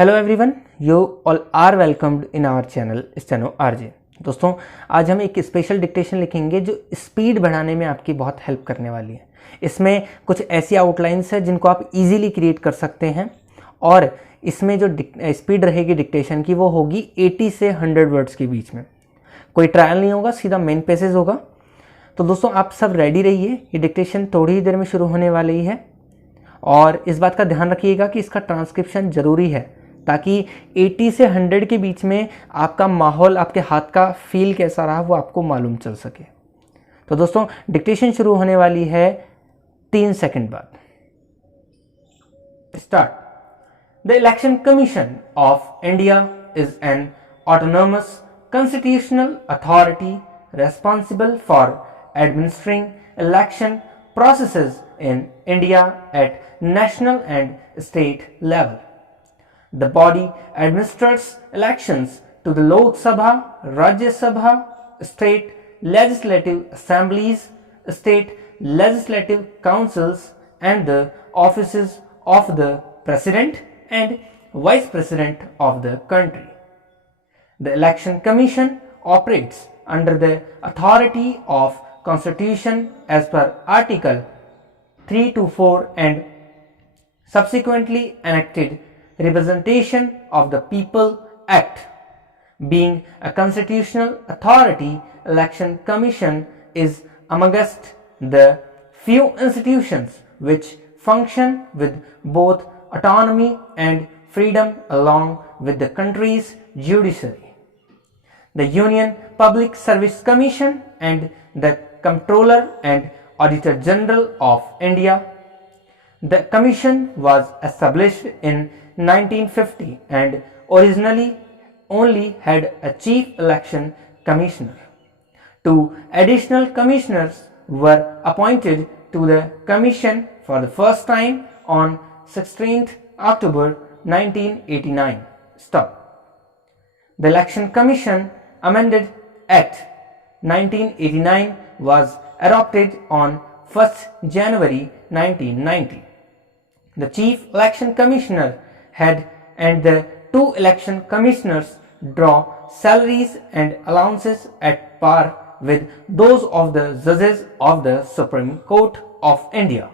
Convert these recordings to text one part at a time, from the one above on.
Hello everyone, you all are welcomed in our channel steno RJ. दोस्तों, आज हम एक स्पेशल डिक्टेशन लिखेंगे जो स्पीड बढ़ाने में आपकी बहुत हेल्प करने वाली है। इसमें कुछ ऐसी आउटलाइंस है जिनको आप इजीली क्रिएट कर सकते हैं और इसमें जो स्पीड रहेगी डिक्टेशन की वो होगी 80 से 100 वर्ड्स के बीच में। कोई ट्रायल नहीं होगा, सीधा मेन पैसेज होगा। तो दोस्तों, आप सब रेडी रहिए, ये डिक्टेशन थोड़ी ही देर में शुरू होने वाली है और इस बात का ध्यान रखिएगा कि इसका ट्रांसक्रिप्शन ज़रूरी है ताकि 80 से 100 के बीच में आपका माहौल, आपके हाथ का फील कैसा रहा वो आपको मालूम चल सके। तो दोस्तों, डिक्टेशन शुरू होने वाली है 3 सेकंड बाद। Start. The election commission of India is an autonomous constitutional authority responsible for administering election processes in India at national and state level. The body administers elections to the Lok Sabha, Rajya Sabha, state legislative assemblies, state legislative councils, and the offices of the President and Vice President of the country. The Election Commission operates under the authority of Constitution as per Article 324 and subsequently enacted Representation of the People Act. Being a constitutional authority, Election Commission is amongst the few institutions which function with both autonomy and freedom along with the country's judiciary. The Union Public Service Commission and the Comptroller and Auditor General of India. The Commission was established in 1950 and originally only had a Chief Election Commissioner. 2 additional commissioners were appointed to the Commission for the first time on 16th October 1989. Stop. The Election Commission Amended Act 1989 was adopted on 1st January 1990. The Chief Election Commissioner head and the 2 election commissioners draw salaries and allowances at par with those of the judges of the Supreme Court of India.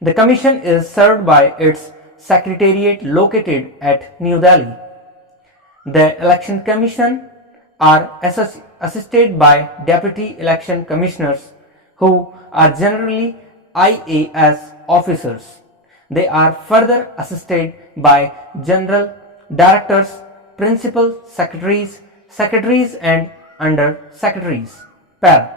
The Commission is served by its Secretariat located at New Delhi. The Election Commission are assisted by Deputy Election Commissioners who are generally IAS officers. They are further assisted by General Directors, Principal Secretaries, Secretaries and Under Secretaries. Para.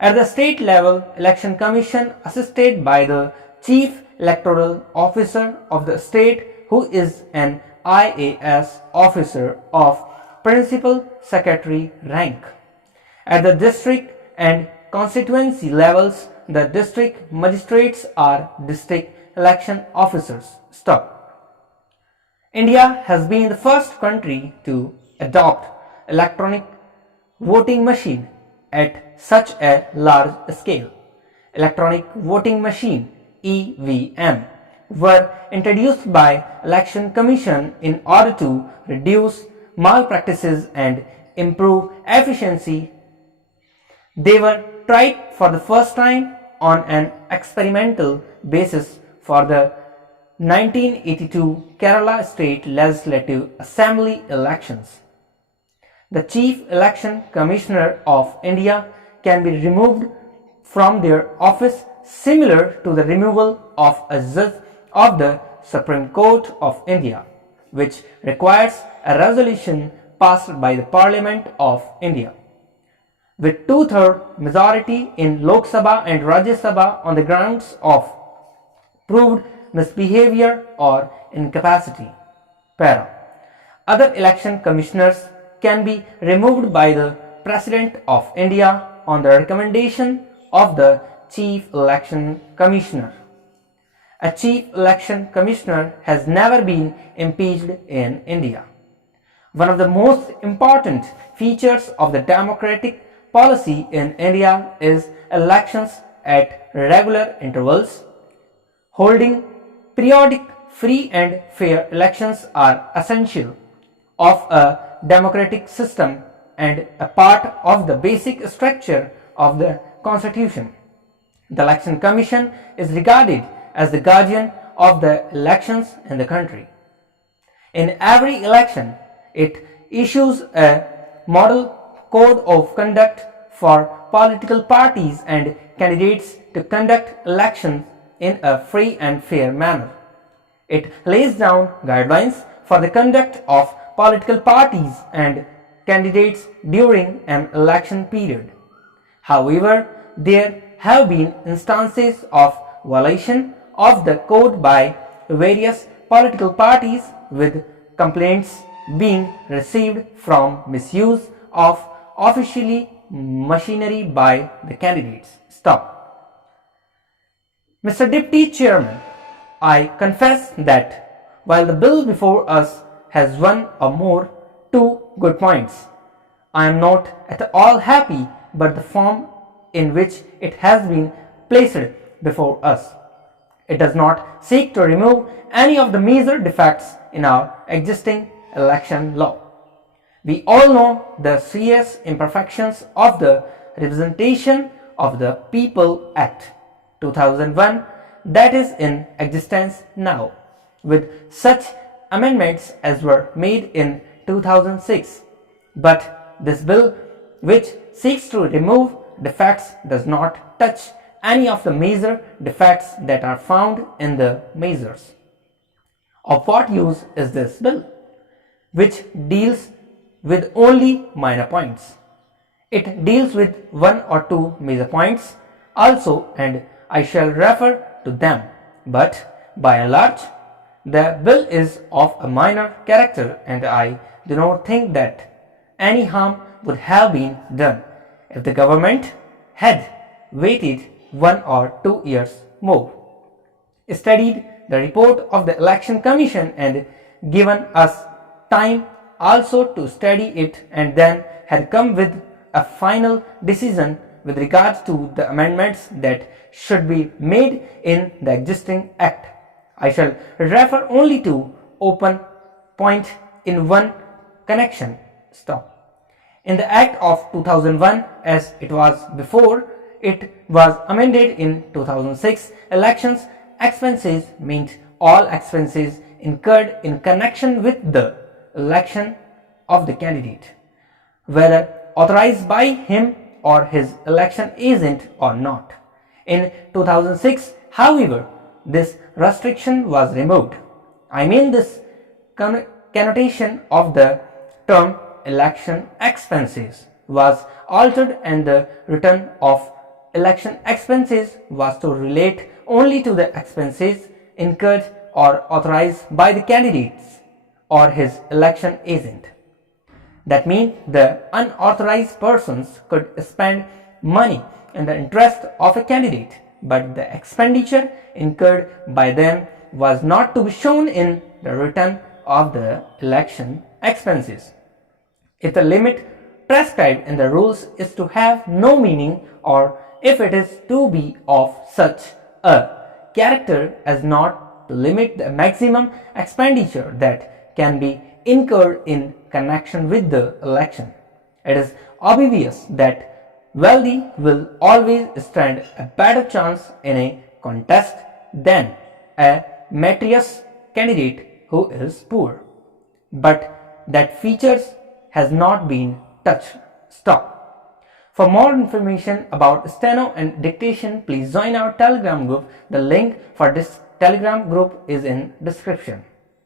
At the state level, Election Commission assisted by the Chief Electoral Officer of the state who is an IAS officer of Principal Secretary rank. At the district and constituency levels, the district magistrates are district election officers. Stop. India has been the first country to adopt electronic voting machine at such a large scale. Electronic voting machine (EVM) were introduced by Election Commission in order to reduce malpractices and improve efficiency. They were tried for the first time on an experimental basis for the 1982 Kerala State Legislative Assembly elections. The Chief Election Commissioner of India can be removed from their office similar to the removal of a judge of the Supreme Court of India, which requires a resolution passed by the Parliament of India. With 2/3 majority in Lok Sabha and Rajya Sabha on the grounds of proved misbehavior or incapacity. Para. Other election commissioners can be removed by the President of India on the recommendation of the Chief Election Commissioner. A Chief Election Commissioner has never been impeached in India. One of the most important features of the democratic policy in India is elections at regular intervals, holding periodic free and fair elections are essential of a democratic system and a part of the basic structure of the Constitution. The Election Commission is regarded as the guardian of the elections in the country. In every election, it issues a model code of conduct for political parties and candidates to conduct elections in a free and fair manner. It lays down guidelines for the conduct of political parties and candidates during an election period. However, there have been instances of violation of the code by various political parties, with complaints being received from misuse of officially machinery by the candidates. Stop. Mr. Deputy Chairman, I confess that while the bill before us has one or more two good points, I am not at all happy but the form in which it has been placed before us. It does not seek to remove any of the major defects in our existing election law. We all know the serious imperfections of the Representation of the People Act 2001 that is in existence now, with such amendments as were made in 2006. But this bill, which seeks to remove defects, does not touch any of the major defects that are found in the measures. Of what use is this bill, which deals with only minor points? It deals with one or two major points also, and I shall refer to them, but by and large, the bill is of a minor character, and I do not think that any harm would have been done if the government had waited 1 or 2 years more, studied the report of the Election Commission and given us time also to study it, and then had come with a final decision with regards to the amendments that should be made in the existing act. I shall refer only to open point in one connection. Stop. In the Act of 2001, as it was before, it was amended in 2006. Elections expenses meant all expenses incurred in connection with the election of the candidate, whether authorized by him or his election agent or not. In 2006, however, this restriction was removed. I mean, this connotation of the term election expenses was altered, and the return of election expenses was to relate only to the expenses incurred or authorized by the candidates or his election agent. That means the unauthorized persons could spend money in the interest of a candidate, but the expenditure incurred by them was not to be shown in the return of the election expenses. If the limit prescribed in the rules is to have no meaning, or if it is to be of such a character as not to limit the maximum expenditure that can be incurred in connection with the election, it is obvious that wealthy will always stand a better chance in a contest than a meritorious candidate who is poor. But that features has not been touched. Stop. For more information about steno and dictation, please join our Telegram group. The link for this Telegram group is in description.